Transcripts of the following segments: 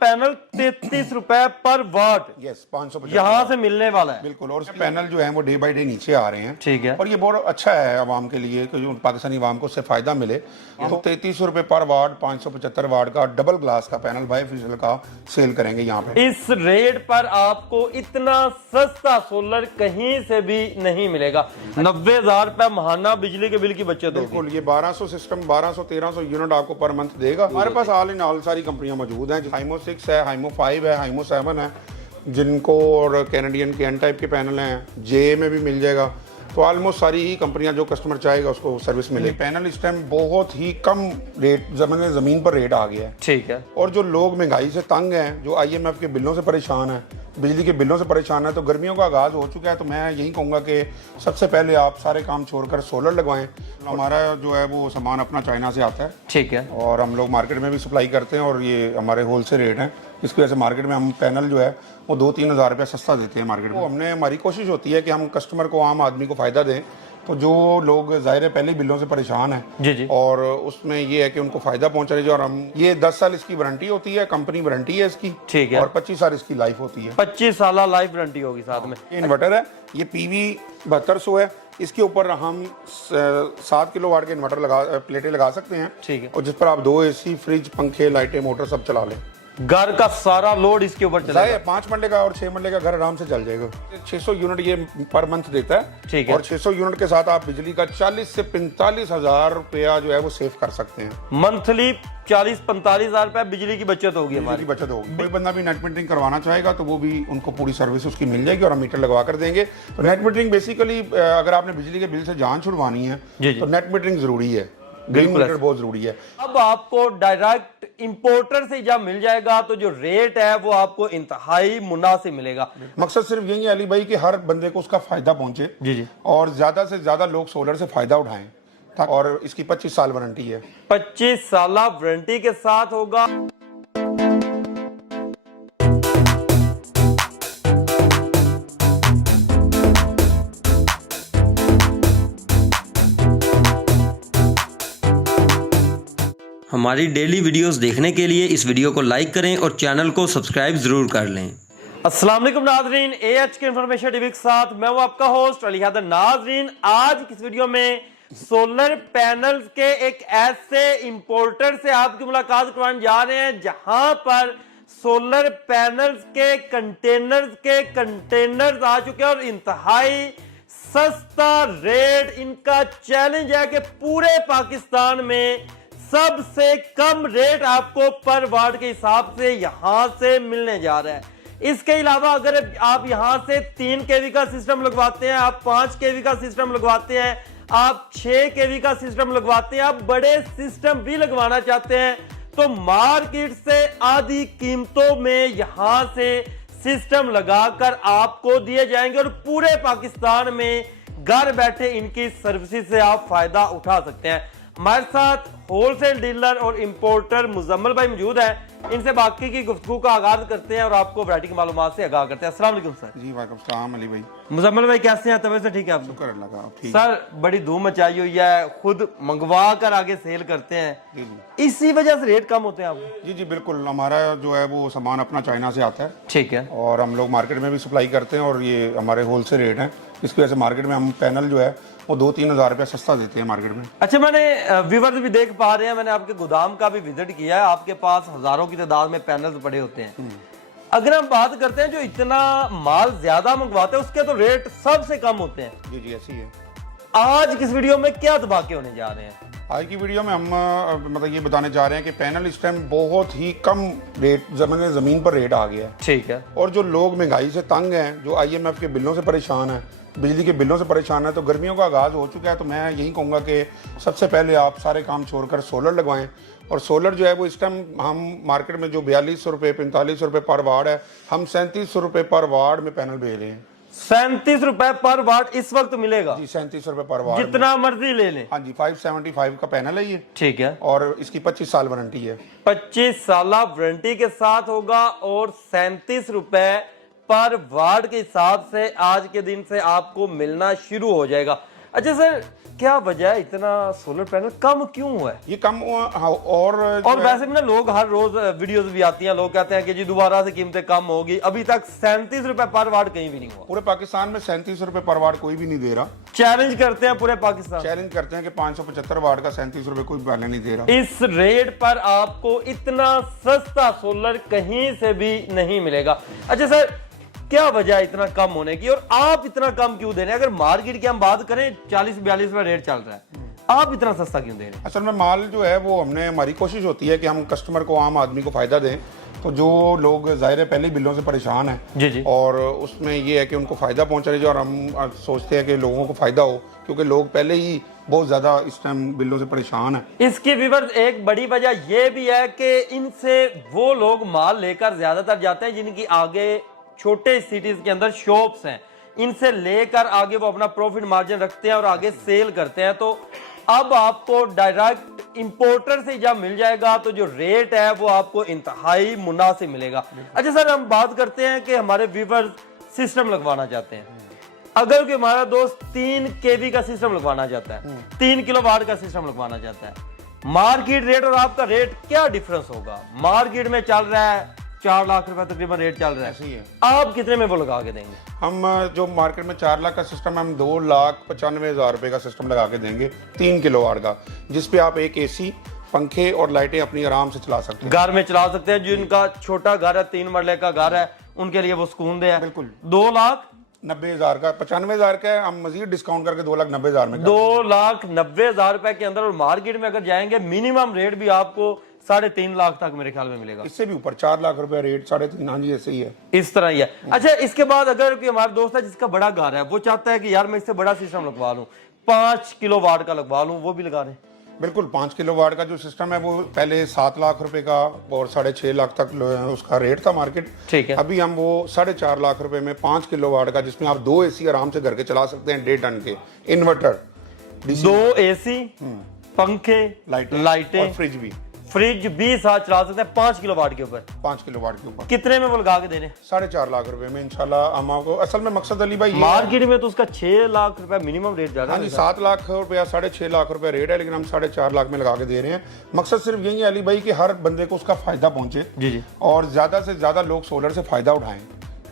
Panel 33 रुपए पर वाट। Yes 550 यहाँ से मिलने वाला है। बिल्कुल। और पैनल जो है वो डे बाय डे नीचे आ रहे हैं। ठीक है। और ये बहुत अच्छा है आवाम के लिए कि जो पाकिस्तानी आवाम को उससे फायदा मिले। तो 33 रुपए पर वाट 575 वाट का डबल ग्लास का पैनल बायफिजिकल का सेल करेंगे यहाँ पे। इस रेट पर आपको इतना सस्ता सोलर कहीं से भी नहीं मिलेगा। 90,000 रुपए महाना बिजली के बिल की बचत होगी। बिल्कुल। ये 1200 सिस्टम 1200-1300 यूनिट आपको पर मंथ देगा। हमारे पास ऑल इन ऑल सारी कंपनियां मौजूद हैं। हाइमो 6 है, हाइमो 5 है, हाइमो 7 है, जिनको और कैनेडियन के एन टाइप के पैनल हैं। जे में भी मिल जाएगा। तो ऑलमोस्ट सारी ही कंपनियां जो कस्टमर चाहेगा उसको सर्विस मिलेगी। पैनल इस टाइम बहुत ही कम रेट जमीन पर रेट आ गया है। ठीक है। और जो लोग महंगाई से तंग हैं, जो IMF के बिलों से परेशान है, बिजली के बिलों से परेशान है, तो गर्मियों का आगाज हो चुका है। तो मैं यही कहूँगा कि सबसे पहले आप सारे काम छोड़कर सोलर लगवाएं। हमारा जो है वो सामान अपना चाइना से आता है। ठीक है। और हम लोग मार्केट में भी सप्लाई करते हैं और ये हमारे होलसेल रेट हैं। इसकी वजह से मार्केट में हम पैनल जो है वो 2-3 हज़ार रुपया सस्ता देते हैं मार्केट में। हमने हमारी कोशिश होती है कि हम कस्टमर को, आम आदमी को फ़ायदा दें। तो जो लोग ज़ाहिर है पहले ही बिलों से परेशान हैं जी जी, और उसमें ये है कि उनको फ़ायदा पहुंचाने जो, और हम ये 10 साल इसकी वारंटी होती है, कंपनी वारंटी है इसकी। ठीक है। और 25 साल इसकी लाइफ होती है। 25 साल लाइफ वारंटी होगी साथ में। ये इन्वर्टर है, ये PV 7200 है। इसके ऊपर हम 7 किलोवाट के इन्वर्टर प्लेटें लगा सकते हैं। ठीक है। और जिस पर आप 2 AC, फ्रिज, पंखे, लाइटें, मोटर सब चला लें। घर का सारा लोड इसके ऊपर चलेगा। 5 मरले का और 6 मरले का घर आराम से चल जाएगा। 600 यूनिट ये पर मंथ देता है। ठीक है। और 600 यूनिट के साथ आप बिजली का 40 से 45 हज़ार रुपया जो है वो सेव कर सकते हैं। मंथली 40-45 हज़ार रुपए बिजली की बचत होगी हमारी। बचत होगी। कोई बंदा भी नेट मीटरिंग करवाना चाहेगा तो वो भी, उनको पूरी सर्विस उसकी मिल जाएगी और हम मीटर लगवा कर देंगे। तो नेट मीटरिंग बेसिकली अगर आपने बिजली के बिल से जान छुड़वानी है तो नेट मीटरिंग जरूरी है। ग्रीन मीटर बहुत जरूरी है। अब आपको डायरेक्ट इंपोर्टर से जब मिल जाएगा तो जो रेट है वो आपको इंतहाई मुनासिब मिलेगा। मकसद सिर्फ यही है अली भाई कि हर बंदे को उसका फायदा पहुंचे। जी जी। और ज्यादा से ज्यादा लोग सोलर से फायदा उठाएं। और इसकी 25 साल वारंटी है। 25 साल वारंटी के साथ होगा। हमारी डेली वीडियोस देखने के लिए इस वीडियो को लाइक करें और चैनल को सब्सक्राइब जरूर कर लें। अस्सलाम वालेकुम नाजरीन, AHK इन्फॉर्मेशन टीवी के साथ मैं हूं आपका होस्ट अली हैदर। नाजरीन, आज की इस वीडियो में सोलर पैनल्स के एक ऐसे इंपोर्टर से आपकी मुलाकात करवाने जा रहे हैं जहां पर सोलर पैनल्स के कंटेनर्स आ चुके हैं और इंतहाई सस्ता रेट इनका चैलेंज है कि पूरे पाकिस्तान में सबसे कम रेट आपको पर वाट के हिसाब से यहां से मिलने जा रहा है। इसके अलावा अगर आप यहां से 3 kV का सिस्टम लगवाते हैं, आप 5 kV का सिस्टम लगवाते हैं, आप 6 kV का सिस्टम लगवाते हैं, आप बड़े सिस्टम भी लगवाना चाहते हैं तो मार्केट से आधी कीमतों में यहां से सिस्टम लगाकर आपको दिए जाएंगे और पूरे पाकिस्तान में घर बैठे इनकी सर्विसेज से आप फायदा उठा सकते हैं। हमारे साथ होलसेल डीलर और इंपोर्टर मुजम्मल भाई मौजूद है। इनसे बाकी की गुफ्तगू का आगाज करते हैं और आपको वैरायटी की मालूमात से आगाह करते हैं। अस्सलाम वालेकुम सर। जी वालेकुम सलाम अली भाई। मुजम्मल भाई कैसे हैं? तबीयत से ठीक है आप? शुक्र अल्लाह का, ठीक। सर बड़ी धूम मचाई हुई है, खुद मंगवा कर आगे सेल करते हैं। जी जी। इसी वजह से रेट कम होते हैं आप? जी जी बिल्कुल। हमारा जो है वो सामान अपना चाइना से आता है। ठीक है। और हम लोग मार्केट में भी सप्लाई करते हैं और ये हमारे होलसेल रेट हैं। इसकी वजह से मार्केट में हम पैनल जो है वो 2-3 हज़ार रुपया सस्ता देते हैं मार्केट में। अच्छा, मैंने व्यूअर्स भी देख पा रहे हैं, मैंने आपके गोदाम का भी विजिट किया है। आपके पास हजारों की तादाद में पैनल्स पड़े होते हैं। अगर हम बात करते हैं जो इतना माल ज्यादा मंगवाते हैं उसके तो रेट सबसे कम होते हैं। जी जी ऐसी है। आज किस वीडियो में क्या धमाके होने जा रहे हैं? आज की वीडियो में हम मतलब ये बताने जा रहे हैं कि पैनल इस टाइम बहुत ही कम रेट जमीन पर रेट आ गया है। ठीक है। और जो लोग महंगाई से तंग हैं, जो IMF के बिलों से परेशान हैं, बिजली के बिलों से परेशान है, तो गर्मियों का आगाज हो चुका है। तो मैं यही कहूँगा कि सबसे पहले आप सारे काम छोड़कर सोलर लगवाएं। और सोलर जो है वो इस टाइम हम मार्केट में जो 4200 रुपये 4500 रुपये पर वाट है, हम 3700 रुपये पर वाट में पैनल भेज रहे हैं। 37 रुपए पर वाट इस वक्त मिलेगा? जी 3700 रुपये पर वाट, जितना मर्जी ले लें। हाँ जी। 575 का पैनल है ये। ठीक है। और इसकी 25 साल वारंटी है। 25 साल वारंटी के साथ होगा और 37 रुपए पर वाट के हिसाब से आज के दिन से आपको मिलना शुरू हो जाएगा। अच्छा सर, क्या वजह है इतना सोलर पैनल कम क्यों हुआ है? ये कम हाँ, और वैसे भी ना लोग हर रोज वीडियोस भी आती हैं, लोग कहते हैं कि जी दोबारा से कीमतें कम होगी। अभी तक 37 रुपए पर वाट कहीं भी नहीं हुआ। पूरे पाकिस्तान में 37 रुपए पर वाट कोई भी नहीं दे रहा। चैलेंज करते हैं पूरे पाकिस्तान, चैलेंज करते हैं कि 575 वाट का 37 रुपए कोई पहले नहीं दे रहा। इस रेट पर आपको इतना सस्ता सोलर कहीं से भी नहीं मिलेगा। अच्छा सर, क्या वजह है इतना कम होने की, और आप इतना कम क्यों दे रहे हैं? अगर मार्केट की हम बात करें 40-42 रुपए रेट चल रहा है, आप इतना सस्ता क्यों दे रहे हैं? असल में माल जो है वो हमारी कोशिश होती है कि हम कस्टमर को, आम आदमी को फायदा दें। तो जो लोग जाहिर है पहले बिलों से परेशान हैं जी जी, और उसमें ये है कि उनको फायदा पहुंचाना चाहिए, और हम सोचते हैं कि लोगों को फायदा हो, क्योंकि लोग पहले ही बहुत ज्यादा इस टाइम बिलों से परेशान है। इसकी व्यूअर्स एक बड़ी वजह यह भी है कि इनसे वो लोग माल लेकर ज्यादातर जाते हैं जिनकी आगे छोटे सिटीज के अंदर शॉप्स हैं, इनसे लेकर आगे वो अपना प्रॉफिट मार्जिन रखते हैं और आगे सेल करते हैं। तो अब आपको डायरेक्ट इंपोर्टर से जब मिल जाएगा तो जो रेट है वो आपको इंतहाई मुनासिब मिलेगा। अच्छा सर, हम बात करते हैं कि हमारे व्यूअर्स सिस्टम लगवाना चाहते हैं। अगर कोई हमारा दोस्त 3 kV का सिस्टम लगवाना चाहता है, 3 किलोवाट का सिस्टम लगवाना चाहता है, मार्केट रेट और आपका रेट क्या डिफरेंस होगा? मार्केट में चल रहा है 4 लाख रुपए तकरीबन रेट चल रहा है, ऐसे ही है। आप कितने में वो लगा के देंगे? हम जो मार्केट में 4 लाख का सिस्टम है, हम 2,95,000 रुपए का सिस्टम लगा के देंगे 3 किलोवाट का, जिसपे आप एक एसी, पंखे और लाइटें अपनी आराम से चला सकते हैं, घर में चला सकते हैं। जिनका छोटा घर है, 3 मरले का घर है, उनके लिए वो सुकून दे है। बिल्कुल। 2,90,000 का 95,000 का है, हम मजीद डिस्काउंट करके 2,90,000 में 2,90,000 रुपए के अंदर। और मार्केट में अगर जाएंगे मिनिमम रेट भी आपको 3.5 लाख तक मेरे ख्याल में मिलेगा। इससे भी ऊपर 4 लाख रुपए रेट, 3.5। हाँ जी, ऐसे ही है, इस तरह ही है। अच्छा, इसके बाद अगर कोई हमारा दोस्त है जिसका बड़ा घर है, वो चाहता है कि यार मैं इससे बड़ा सिस्टम लगवा लूं, 5 किलोवाट का लगवा लूं, वो भी लगा रहे हैं? बिल्कुल। 5 किलोवाट का जो सिस्टम है वो पहले 7 लाख रुपए का और 6.5 लाख तक उसका रेट था मार्केट। ठीक है। अभी हम वो 4.5 लाख रुपए में 5 किलोवाट का, जिसमें आप 2 एसी आराम से घर के चला सकते हैं, 1.5 टन के इन्वर्टर, 2 एसी, पंखे, लाइटें और फ्रिज भी साथ चला सकते हैं 5 किलोवाट के ऊपर। 5 किलोवाट के ऊपर कितने में वो लगा के देने? 4.5 लाख रुपए में इंशाल्लाह हम आपको। असल में मकसद अली भाई, मार्केट में तो उसका 6 लाख रुपए मिनिमम रेट जा रहा है। हाँ जी, 7 लाख रुपया 6.5 लाख रुपया रेट है, लेकिन हम 4.5 लाख में लगा के दे रहे हैं। मकसद सिर्फ यही है अली भाई कि हर बंदे को उसका फायदा पहुंचे जी जी, और ज्यादा से ज्यादा लोग सोलर से फायदा उठाएं,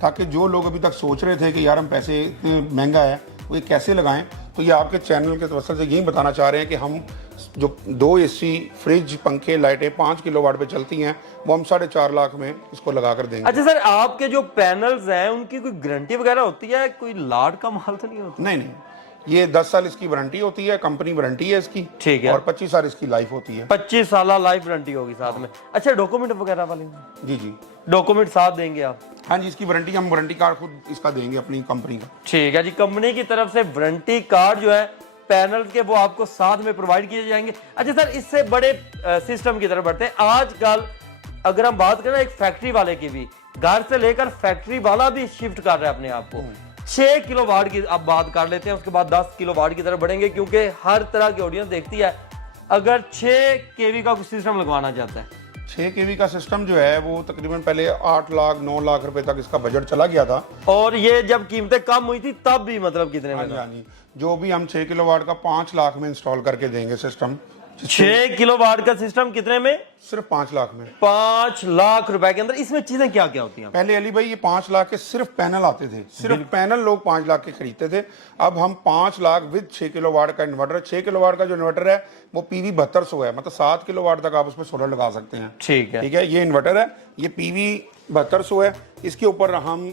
ताकि जो लोग अभी तक सोच रहे थे कि यार हम पैसे इतने महंगा है वो ये कैसे लगाएं, तो ये आपके चैनल के तवज्जुह से यही बताना चाह रहे हैं कि हम जो 2 एसी, फ्रिज, पंखे, लाइटें 5 किलोवाट पे चलती हैं, वो हम 4.5 लाख में इसको लगा कर देंगे। अच्छा सर, आपके जो पैनल्स हैं उनकी कोई गारंटी वगैरह होती है? कोई लाट का माल तो नहीं होता? नहीं, ये 10 साल इसकी वारंटी होती है, कंपनी वारंटी है इसकी। ठीक है। और 25 साल इसकी लाइफ होती है। 25 साल लाइफ वारंटी होगी साथ में। अच्छा, डॉक्यूमेंट वगैरह वाले? जी जी, डॉक्यूमेंट साथ देंगे आप? हाँ जी, इसकी वारंटी हम वारंटी कार्ड खुद इसका देंगे अपनी कंपनी का। ठीक है जी, कंपनी की तरफ से वारंटी कार्ड जो है पैनल के वो आपको साथ में प्रोवाइड किए जाएंगे। अच्छा सर, इससे बड़े सिस्टम की तरफ बढ़ते हैं। आजकल अगर हम बात करें एक फैक्ट्री वाले की भी, घर से लेकर फैक्ट्री वाला भी शिफ्ट कर रहा है अपने आप को। 6 किलोवाट की अब बात कर लेते हैं, उसके बाद 10 किलोवाट की तरफ बढ़ेंगे, क्योंकि हर तरह की ऑडियंस देखती है। अगर 6 केवी का कुछ सिस्टम लगवाना चाहता है, 6 केवी का सिस्टम जो है वो तकरीबन पहले 8 लाख 9 लाख रुपए तक इसका बजट चला गया था, और ये जब कीमतें कम हुई थी तब भी मतलब कितने में? हाँ जी, जो भी हम 6 किलोवाट का 5 लाख में इंस्टॉल करके देंगे सिस्टम। 6 किलोवाट का सिस्टम कितने में? सिर्फ 5 लाख में। 5 लाख रुपए के अंदर। इसमें चीजें क्या क्या होती हैं? पहले अली भाई ये 5 लाख के सिर्फ पैनल आते थे, सिर्फ पैनल लोग 5 लाख के खरीदते थे। अब हम 5 लाख विद 6 किलोवाट का इन्वर्टर, 6 किलोवाट का जो इन्वर्टर है वो PV 7200 है, मतलब 7 किलोवाट तक आप उसमें सोलर लगा सकते हैं। ठीक है, ठीक है। ये इन्वर्टर है, ये PV 7200 है, इसके ऊपर हम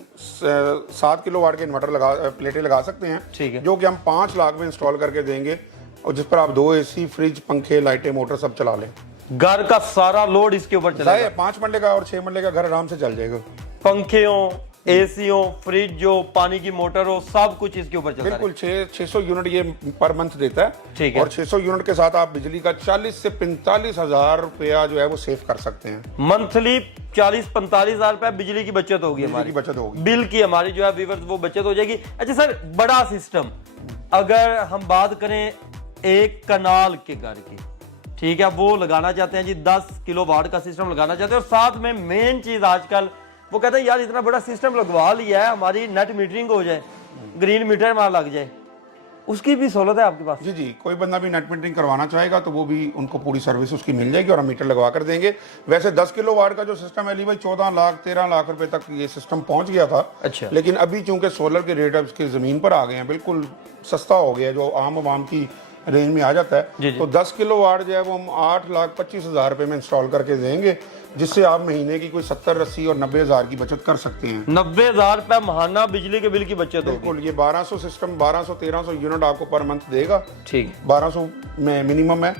7 किलोवाट के इन्वर्टर प्लेटें लगा सकते हैं। ठीक है, जो कि हम 5 लाख में इंस्टॉल करके देंगे, और जिस पर आप 2 एसी, फ्रिज, पंखे, लाइटें, मोटर सब चला लें। घर का सारा लोड इसके ऊपर चलेगा। 5 मरले का और 6 मरले का घर आराम से चल जाएगा। पंखे हो, एसी हो, फ्रिज हो, पानी की मोटर हो, सब कुछ इसके ऊपर चलता है। बिल्कुल। 600 यूनिट ये पर मंथ देता है। ठीक है। और 600 यूनिट के साथ आप बिजली का 40 से 45 हजार रुपया जो है वो सेव कर सकते हैं। मंथली 40-45 हजार रुपए बिजली की बचत होगी, हमारी बचत होगी, बिल की हमारी जो है व्यूअर्स वो बचत हो जाएगी। अच्छा सर, बड़ा सिस्टम अगर हम बात करें एक कनाल के घर की, ठीक है, वो लगाना चाहते हैं जी, 10 किलोवाट का सिस्टम लगाना चाहते हैं, और साथ में मेन चीज आजकल वो कहते हैं यार इतना बड़ा सिस्टम लगवा लिया है, हमारी नेट मीटरिंग हो जाए, ग्रीन मीटर हमारा लग जाए, उसकी भी सहूलत है आपके पास? जी जी, कोई बंदा भी नेट मीटरिंग करवाना चाहेगा तो वो भी, उनको पूरी सर्विस उसकी मिल जाएगी और हम मीटर लगवा कर देंगे। वैसे 10 किलोवाट का जो सिस्टम है अली भाई 14 लाख 13 लाख रुपए तक ये सिस्टम पहुंच गया था। अच्छा। लेकिन अभी चूंकि सोलर के रेट अब इसके जमीन पर आ गए हैं, बिल्कुल सस्ता हो गया है, जो आम आवाम की रेंज में आ जाता है। तो 10 किलोवाट जो है वो हम 8,25,000 रुपए में इंस्टॉल करके देंगे, जिससे आप महीने की कोई 70, 80 और 90 हज़ार की बचत कर सकते हैं। 90,000 रुपए महाना बिजली के बिल की बचत होगी। बिल्कुल, ये 1200 सिस्टम 1200-1300 यूनिट आपको पर मंथ देगा। ठीक, 1200 में मिनिमम है,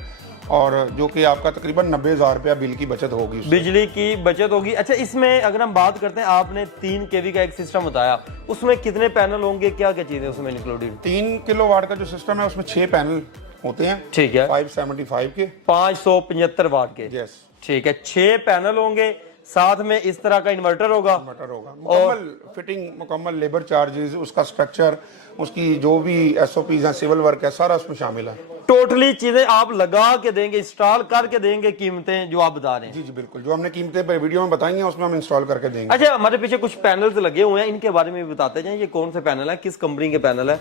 और जो कि आपका तकरीबन 90,000 रुपया बिल की बचत होगी, बिजली की बचत होगी। अच्छा, इसमें अगर हम बात करते हैं, आपने 3 kV का एक सिस्टम बताया, उसमें कितने पैनल होंगे, क्या क्या चीजें उसमें इंक्लूडेड? 3 किलोवाट का जो सिस्टम है उसमें 6 पैनल होते हैं। ठीक है, 575 के, 575 वाट के। यस, ठीक है, 6 पैनल होंगे, साथ में इस तरह का इन्वर्टर होगा, मुकम्मल फिटिंग, मुकम्मल लेबर चार्जेस, उसका स्ट्रक्चर, उसकी जो भी SOPs हैं, सिविल वर्क है, सारा उसमें शामिल है। टोटली चीजें आप लगा के देंगे, इंस्टॉल करके देंगे, कीमतें जो आप बता रहे हैं? जी जी बिल्कुल, जो हमने कीमतें वीडियो में बताई हैं उसमें हम इंस्टॉल करके देंगे। अच्छा, हमारे पीछे कुछ पैनल्स लगे हुए हैं, इनके बारे में भी बताते जाएं, ये कौन से पैनल है, किस कंपनी के पैनल है?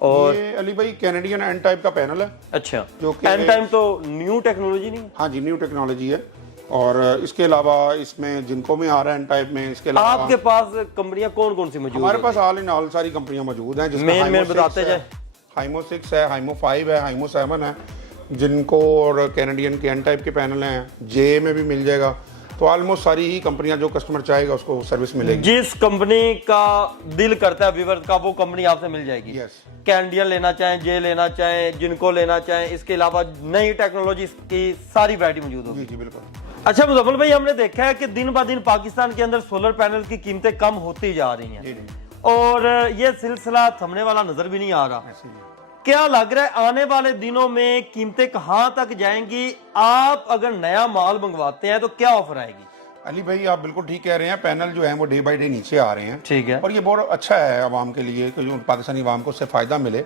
और ये अली भाई कैनेडियन एन टाइप का पैनल है। अच्छा, जो कि एन टाइम तो न्यू टेक्नोलॉजी नहीं? हाँ जी, न्यू टेक्नोलॉजी है। और इसके अलावा इसमें जिनको में आ रहा है एन टाइप में, इसके अलावा आपके पास कंपनियां कौन कौन सी मौजूद हमारे पास ऑल इन ऑल सारी कंपनियां मौजूद हैं, मेन बताते जाए। हाइमो 6 है, हाइमो 5 है, हाइमो 7 है, जिनको, और कैनेडियन के एन टाइप के पैनल हैं, जे में भी मिल जाएगा। तो ऑलमोस्ट सारी ही कंपनियां, जो कस्टमर चाहेगा उसको सर्विस मिलेगी। जिस कंपनी का दिल करता है व्यूअर का, वो कंपनी आपसे मिल जाएगी। यस, कैनेडियन लेना चाहें, जे लेना चाहें, जिनको लेना चाहें, इसके अलावा नई टेक्नोलॉजी की सारी वैरायटी मौजूद होगी। जी जी बिल्कुल। अच्छा मुजफ्फर भाई, हमने देखा है कि दिन ब दिन पाकिस्तान के अंदर सोलर पैनल की कीमतें कम होती जा रही हैं, और ये सिलसिला थमने वाला नजर भी नहीं आ रहा। क्या लग रहा है आने वाले दिनों में कीमतें कहां तक जाएंगी? आप अगर नया माल मंगवाते हैं तो क्या ऑफर आएगी? अली भाई आप बिल्कुल ठीक कह रहे हैं, पैनल जो है वो डे बाय डे नीचे आ रहे हैं। ठीक है, और ये बहुत अच्छा है आवाम के लिए कि जो पाकिस्तानी आवाम को उससे फ़ायदा मिले।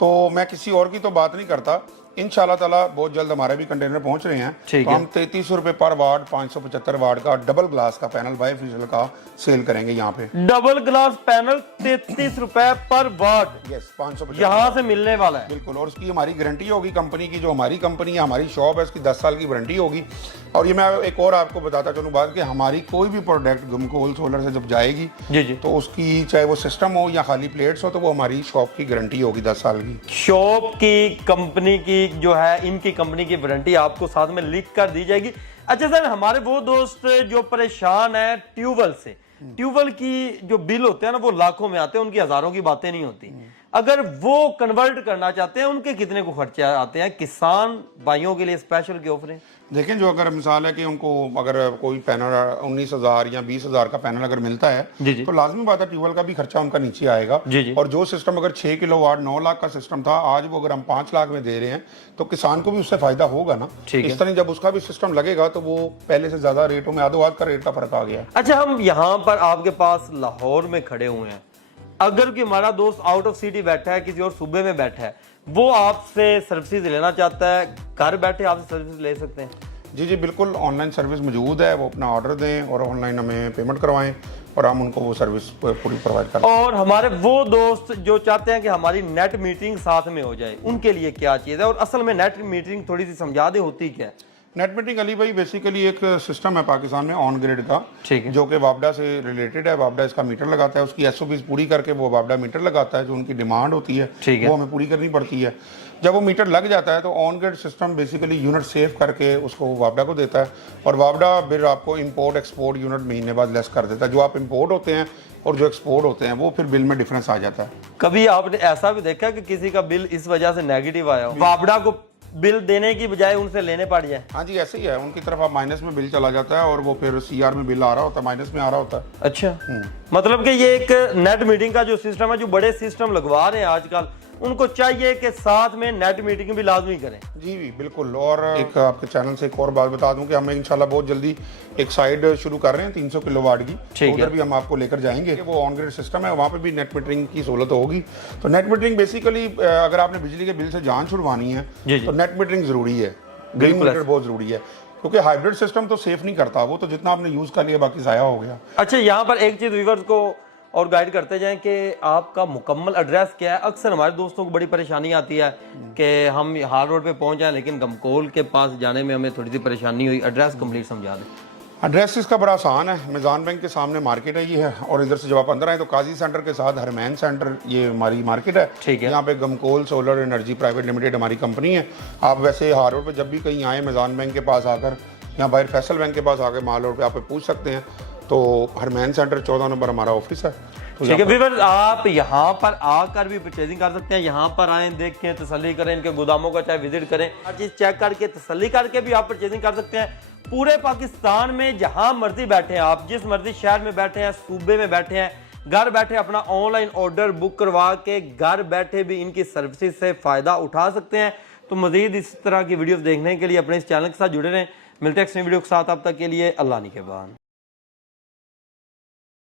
तो मैं किसी और की तो बात नहीं करता, इंशाल्लाह ताला बहुत जल्द हमारे भी कंटेनर पहुंच रहे हैं। तो हम 3300 रुपए पर वाट 575 वाट का डबल ग्लास का पैनल बायफिशियल का सेल करेंगे यहाँ पे। डबल ग्लास पैनल 33 रुपए पर वाट, यस, 575 यहाँ से मिलने वाला है। बिल्कुल, और उसकी हमारी गारंटी होगी कंपनी की, जो हमारी कंपनी है, हमारी शॉप है, उसकी 10 साल की वारंटी होगी। और ये मैं एक और आपको बताता चलूँ बात, कि हमारी कोई भी प्रोडक्ट गमकोल सोलर से जब जाएगी जी जी, तो उसकी चाहे वो सिस्टम हो या खाली प्लेट्स हो, तो वो हमारी शॉप की गारंटी होगी 10 साल की। शॉप की, कंपनी की जो है, इनकी कंपनी की वारंटी आपको साथ में लिख कर दी जाएगी। अच्छा सर, हमारे वो दोस्त जो परेशान है ट्यूबवेल से, ट्यूबवेल की जो बिल होते हैं ना वो लाखों में आते हैं, उनकी हजारों की बातें नहीं होती। अगर वो कन्वर्ट करना चाहते हैं, उनके कितने को खर्चे आते हैं? किसान भाइयों के लिए स्पेशल की ऑफर है। देखें, जो अगर मिसाल है कि उनको अगर कोई पैनल 19,000 या 20,000 का पैनल अगर मिलता है, जी। तो लाजमी बात है ट्यूबवेल का भी खर्चा उनका नीचे आएगा। जी। और जो सिस्टम अगर 6 किलोवाट 9 लाख का सिस्टम था, आज वो अगर हम 5 लाख में दे रहे हैं, तो किसान को भी उससे फायदा होगा ना। इस तरह जब उसका भी सिस्टम लगेगा तो वो पहले से ज्यादा रेटों में आधो आध का रेट का फर्क आ गया। अच्छा, हम यहाँ पर आपके पास लाहौर में खड़े हुए हैं, अगर कि हमारा दोस्त आउट ऑफ सिटी बैठा है, किसी और सूबे में बैठा है, वो आपसे सर्विस लेना चाहता है, घर बैठे आपसे सर्विस ले सकते हैं? जी जी बिल्कुल, ऑनलाइन सर्विस मौजूद है, वो अपना ऑर्डर दें और ऑनलाइन हमें पेमेंट करवाएं और हम उनको वो सर्विस पूरी प्रोवाइड करें। और हमारे वो दोस्त जो चाहते हैं कि हमारी नेट मीटिंग साथ में हो जाए, उनके लिए क्या चीज़ है? और असल में नेट मीटिंग थोड़ी सी समझा दे, होती क्या है? नेट मीटिंग अली भाई बेसिकली एक सिस्टम है पाकिस्तान में ऑन ग्रिड का, ठीक है, जो कि वापडा से रिलेटेड है। वापडा इसका मीटर लगाता है, उसकी SOPs पूरी करके वो वापडा मीटर लगाता है, जो उनकी डिमांड होती है वो हमें पूरी करनी पड़ती है। जब वो मीटर लग जाता है तो on grid system basically unit save करके उसको वापडा को देता है, और वापडा फिर आपको इंपोर्ट एक्सपोर्ट यूनिट महीने बाद लेस कर देता है। जो आप इंपोर्ट होते हैं और जो एक्सपोर्ट होते हैं वो फिर बिल में डिफरेंस आ जाता है। कभी आपने ऐसा भी देखा कि किसी का बिल इस वजह से नेगेटिव आया हो, वापडा को बिल देने की बजाय उनसे लेने पड़ जाए? हाँ जी, ऐसे ही है, उनकी तरफ आप माइनस में बिल चला जाता है और वो फिर CR में बिल आ रहा होता है, माइनस में आ रहा होता है। अच्छा, मतलब कि ये एक नेट मीटिंग का जो सिस्टम है, जो बड़े सिस्टम लगवा रहे हैं आजकल, उनको चाहिए कि साथ में नेट मीटिंग भी लाजमी करें। जी बिल्कुल। और एक आपके चैनल से एक और बात बता दूं कि हम इंशाल्लाह बहुत जल्दी एक साइड शुरू कर रहे हैं 300 किलोवाट की, तो उधर भी हम आपको लेकर जाएंगे। वो ऑन ग्रिड सिस्टम है, वहाँ पे भी नेट मीटरिंग की सहूलत होगी। तो नेट मीटरिंग बेसिकली अगर आपने बिजली के बिल से जान छुड़वानी है तो नेट मीटरिंग जरूरी है, ग्रीन मीटर बहुत जरूरी है, क्योंकि हाइब्रिड सिस्टम तो सेफ नहीं करता, वो तो जितना आपने यूज कर लिया बाकी जाया हो गया। अच्छा, यहाँ पर एक चीज व्यूअर्स को और गाइड करते जाएं कि आपका मुकम्मल एड्रेस क्या है। अक्सर हमारे दोस्तों को बड़ी परेशानी आती है कि हम हाल रोड पे पहुंच जाएं लेकिन गमकोल के पास जाने में हमें थोड़ी सी परेशानी हुई। एड्रेस कंप्लीट समझा दें। एड्रेस इसका बड़ा आसान है, मिज़ान बैंक के सामने मार्केट है ये है, और इधर से जब आप अंदर आए तो काजी सेंटर के साथ हरमैन सेंटर ये हमारी मार्केट है। ठीक है। यहाँ पे गमकोल सोलर एनर्जी प्राइवेट लिमिटेड हमारी कंपनी है। आप वैसे हार रोड पे जब भी कहीं आए मिज़ान बैंक के पास आकर, यहाँ बाहर फैसल बैंक के पास आकर माल रोड पे आप पूछ सकते हैं। तो हरमैन सेंटर 14 नंबर हमारा ऑफिस है। तो ठीक है व्यूअर्स, आप यहाँ पर आकर भी परचेजिंग कर सकते हैं। यहाँ पर आएं, देखें, तसल्ली करें, इनके गोदामों का चाहे विजिट करें, हर चीज चेक करके तसल्ली करके भी आप परचेजिंग कर सकते हैं। पूरे पाकिस्तान में जहां मर्जी बैठे हैं आप, जिस मर्जी शहर में बैठे हैं, सूबे में बैठे हैं, घर बैठे अपना ऑनलाइन ऑर्डर बुक करवा के घर बैठे भी इनकी सर्विसेज से फायदा उठा सकते हैं। तो मजीद इस तरह की वीडियोस देखने के लिए अपने इस चैनल के साथ जुड़े रहें। मिलते हैं नेक्स्ट वीडियो के साथ, अब तक के लिए अल्लाह निगहबान।